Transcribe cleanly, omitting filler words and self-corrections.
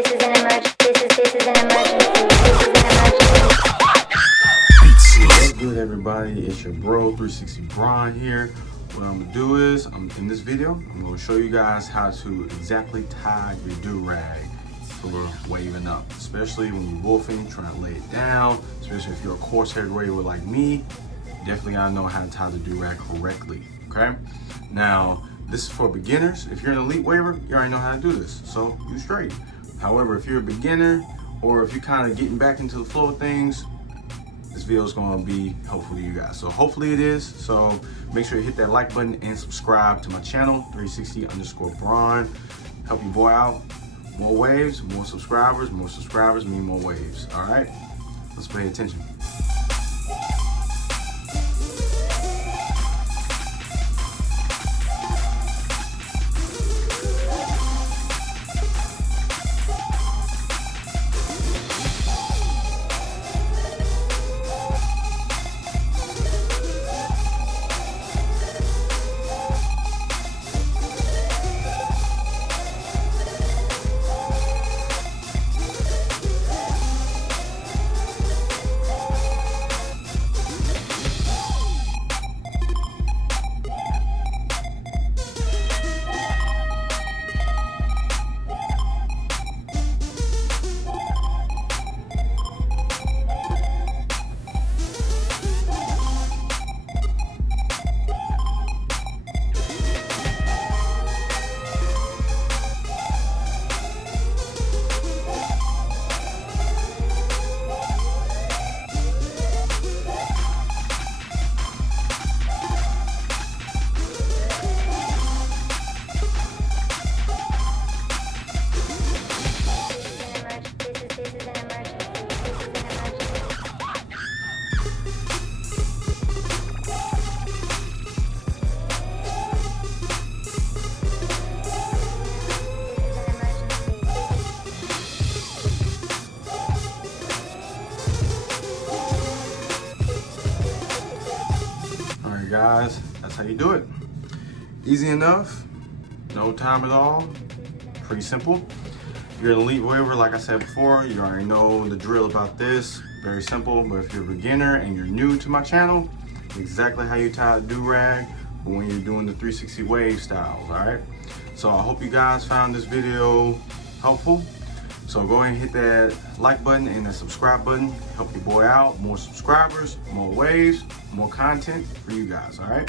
What's good, everybody? It's your bro 360 Braun here. What I'm gonna do is, in this video, I'm gonna show you guys how to exactly tie your do-rag for waving up, especially when you're wolfing, trying to lay it down, especially if you're a coarse-haired waver like me. Definitely gotta know how to tie the do-rag correctly, okay? Now, this is for beginners. If you're an elite waver, you already know how to do this, so you're straight. However, if you're a beginner, or if you're kind of getting back into the flow of things, this video is going to be helpful to you guys. So hopefully it is. So make sure you hit that like button and subscribe to my channel, 360_Braun. Help your boy out. More waves, more subscribers. More subscribers mean more waves. All right, let's pay attention. Guys, that's how you do it. Easy enough, no time at all, pretty simple. If you're an elite waver, like I said before, you already know the drill about this. Very simple. But if you're a beginner and you're new to my channel, exactly how you tie a do-rag when you're doing the 360 wave styles. All right, so I hope you guys found this video helpful. So go ahead and hit that like button and that subscribe button. Help your boy out. More subscribers, more waves, more content for you guys, all right?